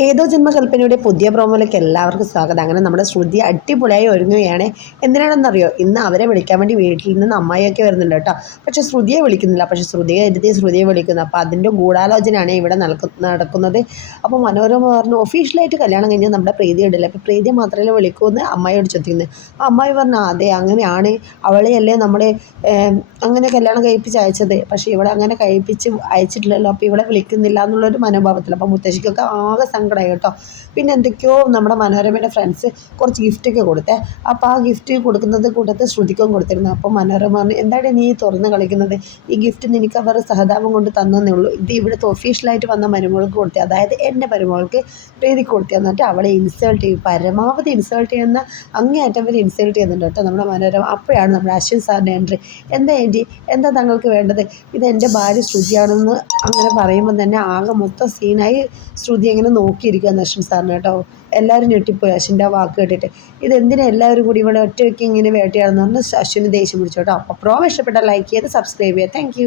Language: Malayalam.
ഏതോ ജന്മകൽപ്പനയുടെ പുതിയ പ്രോമോയിലേക്ക് എല്ലാവർക്കും സ്വാഗതം. അങ്ങനെ നമ്മുടെ ശ്രുതി അടിപൊളിയായി ഒരുങ്ങുകയാണ്. എന്തിനാണെന്നറിയോ, ഇന്ന് അവരെ വിളിക്കാൻ വേണ്ടി വീട്ടിൽ നിന്ന് അമ്മായിയൊക്കെ വരുന്നുണ്ട് കേട്ടോ. പക്ഷേ ശ്രുതിയെ വിളിക്കുന്നില്ല. പക്ഷേ ശ്രുതിയെ വിളിക്കുന്നു. അപ്പോൾ അതിൻ്റെ ഗൂഢാലോചനയാണ് ഇവിടെ നടക്കുന്നത്. അപ്പോൾ മനോരമ പറഞ്ഞു, ഒഫീഷ്യലായിട്ട് കല്യാണം കഴിഞ്ഞാൽ നമ്മുടെ പ്രീതി ഇടില്ല, അപ്പോൾ പ്രീതിയെ മാത്രമേ വിളിക്കൂ എന്ന് അമ്മായിയോട് ചോദിക്കുന്നത്. ആ അമ്മായി പറഞ്ഞു, അതെ അങ്ങനെയാണ്, അവളെയല്ലേ നമ്മളെ അങ്ങനെ കല്യാണം കഴിപ്പിച്ച് അയച്ചത്. പക്ഷേ ഇവിടെ അങ്ങനെ കഴിപ്പിച്ച് അയച്ചിട്ടില്ലല്ലോ, അപ്പോൾ ഇവിടെ വിളിക്കുന്നില്ല എന്നുള്ളൊരു മനോഭാവത്തിൽ. അപ്പോൾ മുത്തശ്ശിക്കൊക്കെ ആകെ സങ്കടമായി കേട്ടോ. പിന്നെ എന്തൊക്കെയോ നമ്മുടെ മനോരമയുടെ ഫ്രണ്ട്സ് കുറച്ച് ഗിഫ്റ്റൊക്കെ കൊടുത്തേ. അപ്പോൾ ആ ഗിഫ്റ്റ് കൊടുക്കുന്നത് കൂട്ടത്തിൽ ശ്രുതിക്കും കൊടുത്തിരുന്നു. അപ്പോൾ മനോരമ പറഞ്ഞു, എന്താണ് നീ തുറന്ന് കളിക്കുന്നത്, ഈ ഗിഫ്റ്റ് നിനക്ക് അവർ സഹതാപം കൊണ്ട് തന്നേ ഉള്ളൂ, ഇത് ഇവിടുത്തെ ഒഫീഷ്യലായിട്ട് വന്ന മരുമകൾക്ക് കൊടുത്തേ, അതായത് എൻ്റെ മരുമകൾക്ക് പ്രീതിക്ക് കൊടുത്തേ. എന്നിട്ട് അവളെ ഇൻസൾട്ട് ചെയ്യും, പരമാവധി ഇൻസൾട്ട് ചെയ്യുന്ന അങ്ങേയറ്റം വരെ ഇൻസൾട്ട് ചെയ്യുന്നുണ്ട് കേട്ടോ നമ്മുടെ മനോരമ. അപ്പോഴാണ് നമ്മുടെ അശ്വിൻ സാറിൻ്റെ എൻട്രി. എന്താ ആൻറ്റി, എന്താ താങ്കൾക്ക് വേണ്ടത്, ഇത് എൻ്റെ ഭാര്യ ശ്രുതിയാണെന്ന് അങ്ങനെ പറയുമ്പോൾ തന്നെ ആകെ മൊത്തം സീനായി. ശ്രുതി അങ്ങനെ നോക്കിയിരിക്കുക അശ്വിൻ സാറിന് കേട്ടോ. എല്ലാവരും ഞെട്ടിപ്പോയി അശ്വിൻ്റെ ആ വാക്ക് കേട്ടിട്ട്. ഇതെന്തിനാ എല്ലാവരും കൂടി ഇവിടെ ഒറ്റയ്ക്ക് ഇങ്ങനെ വേട്ടയാണെന്ന് പറഞ്ഞ് അശ്വിന് ദേഷ്യം പിടിച്ചു കേട്ടോ. അപ്പോൾ പ്രോമോ ഇഷ്ടപ്പെട്ടാൽ ലൈക്ക് ചെയ്ത് സബ്സ്ക്രൈബ് ചെയ്യുക. താങ്ക്